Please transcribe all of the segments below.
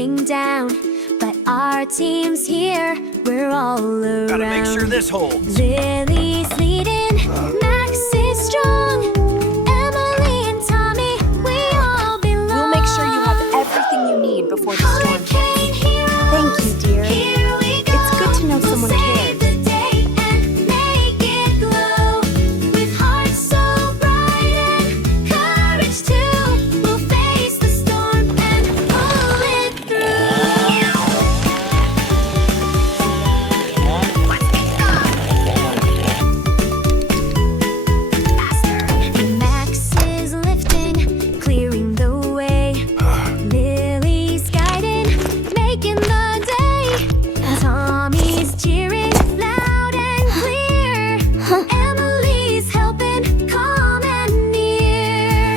coming down, but our team's here, we're all around. Gotta make sure this holds. Lily's leading, Max is strong, Emily and Tommy, we all belong. We'll make sure you have everything you need before the storm hits. Hurricane heroes, Thank you, dear. here we go. It's good to know We'll someone save cares. the day and make it glow. With hearts so bright and courage too, we'll face the storm and pull it through. Max is lifting, clearing the way. Lily's guiding, making the day. Tommy's cheering, loud and clear. Emily's helping, calm and near.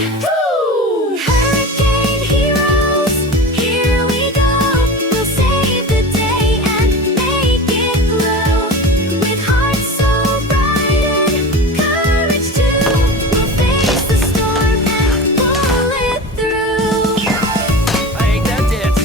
Hurricane heroes, here we go. We'll save the day and make it glow. With hearts so bright and courage too, we'll face the storm and pull it through. I hate that dance.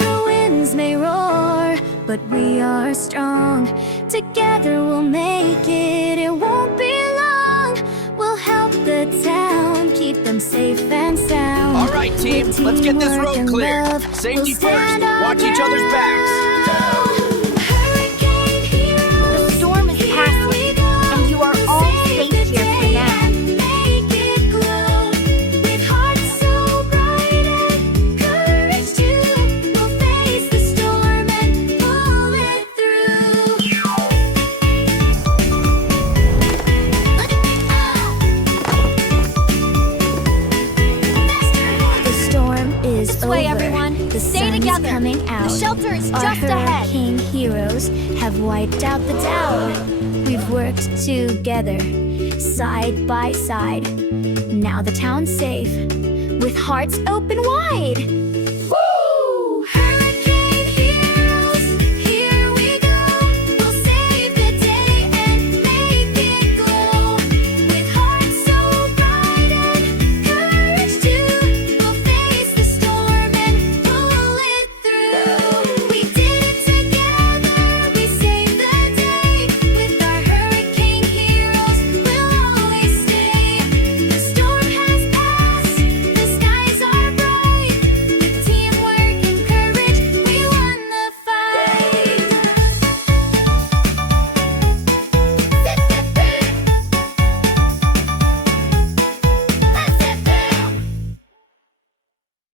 The winds may roar, but we are strong. Together we'll make it, it won't be long. We'll help the town, keep them safe and sound. All right, team, With let's get this teamwork road and clear. love, Safety we'll first. stand our Watch each other's backs. ground. Hurricane heroes, The storm is here passing, we go. and you are We'll all save safe the here for day now. and make it glow. With hearts so bright and courage too, we'll face the storm and pull it through. The storm is This way, over. everyone. The Stay sun's together. coming out. The shelter is Our just ahead. hurricane heroes have wiped out the town. We've worked together, side by side. Now the town's safe, with hearts open wide.